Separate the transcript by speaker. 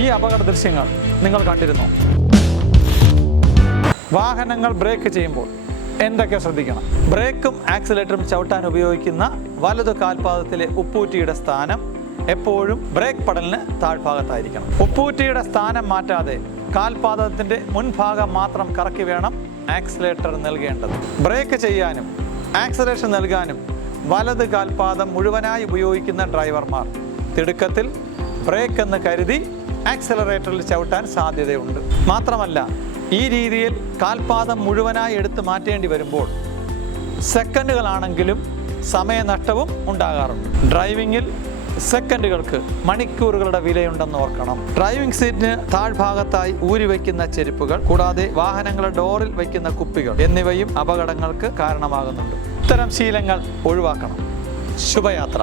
Speaker 1: ഈ അപകട ദൃശ്യങ്ങൾ നിങ്ങൾ കണ്ടിരുന്നു? വാഹനങ്ങൾ ബ്രേക്ക് ചെയ്യുമ്പോൾ എന്തൊക്കെ ശ്രദ്ധിക്കണം? ബ്രേക്കും ആക്സിലേറ്ററും ചവിട്ടാൻ ഉപയോഗിക്കുന്ന വലതു കാൽപാദത്തിലെ ഉപ്പൂറ്റിയുടെ സ്ഥാനം എപ്പോഴും ബ്രേക്ക് പടലിന് താഴ്ഭാഗത്തായിരിക്കണം. ഉപ്പൂറ്റിയുടെ സ്ഥാനം മാറ്റാതെ കാൽപാദത്തിന്റെ മുൻഭാഗം മാത്രം കറക്കി വേണം ആക്സിലേറ്റർ നൽകേണ്ടത്. ബ്രേക്ക് ചെയ്യാനും ആക്സിലേഷൻ നൽകാനും വലത് കാൽപാദം മുഴുവനായി ഉപയോഗിക്കുന്ന ഡ്രൈവർമാർ തിടുക്കത്തിൽ ബ്രേക്ക് എന്ന് കരുതി ആക്സിലറേറ്ററിൽ ചവിട്ടാൻ സാധ്യതയുണ്ട്. മാത്രമല്ല ഈ രീതിയിൽ കാൽപാദം മുഴുവനായി എടുത്ത് മാറ്റേണ്ടി വരുമ്പോൾ സെക്കൻഡുകളാണെങ്കിലും സമയനഷ്ടവും ഉണ്ടാകാറുണ്ട്. ഡ്രൈവിങ്ങിൽ സെക്കൻഡുകൾക്ക് മണിക്കൂറുകളുടെ വിലയുണ്ടെന്ന് ഓർക്കണം. ഡ്രൈവിംഗ് സീറ്റിന് താഴ്ഭാഗത്തായി ഊരി വയ്ക്കുന്ന ചെരുപ്പുകൾ കൂടാതെ വാഹനങ്ങളുടെ ഡോറിൽ വയ്ക്കുന്ന കുപ്പികൾ എന്നിവയും അപകടങ്ങൾക്ക് കാരണമാകുന്നുണ്ട്. ഇത്തരം ശീലങ്ങൾ ഒഴിവാക്കണം. ശുഭയാത്ര.